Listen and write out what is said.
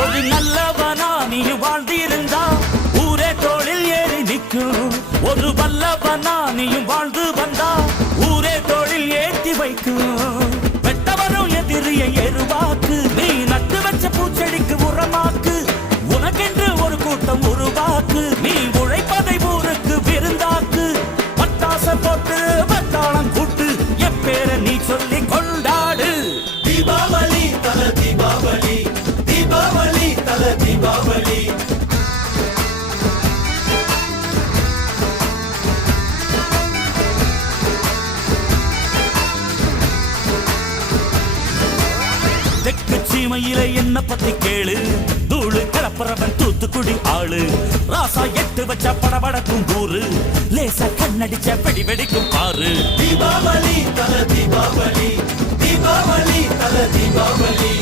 ஒரு நல்லவனா நீ வாழ்ந்திருந்தா ஊரே தோளில் ஏறி நிற்கும். ஒரு வல்லவனா நீயும் வாழ்ந்து வந்தா ஊரே தோளில் ஏற்றி வைக்கும். வெட்டவரும் எதிரிய எருவாக்கு, நீ நட்டு வச்ச பூச்செடிக்கு உரமாக்கு. உனக்கென்று ஒரு கூட்டம் உருவாக்கு, நீ உழைப்பதை ஊருக்கு விருந்தாக்கு. பட்டாச போட்டு பட்டாளம் கூட்டு, எப்பேர நீ சொல்லி கொண்டாடு. தீபாவளி தல தீபாவளி, தீபாவளி தல தீபாவளி. தெற்கு சீமையில என்ன பத்தி கேளு, தூளு கிளப்புறவன் தூத்துக்குடி ஆளு. ராசா எட்டு வச்ச படபடக்கும் ஊரு, லேசா கண்ணடிச்ச வெடி வெடிக்கும் பாரு. தீபாவளி தல தீபாவளி, தீபாவளி தல தீபாவளி.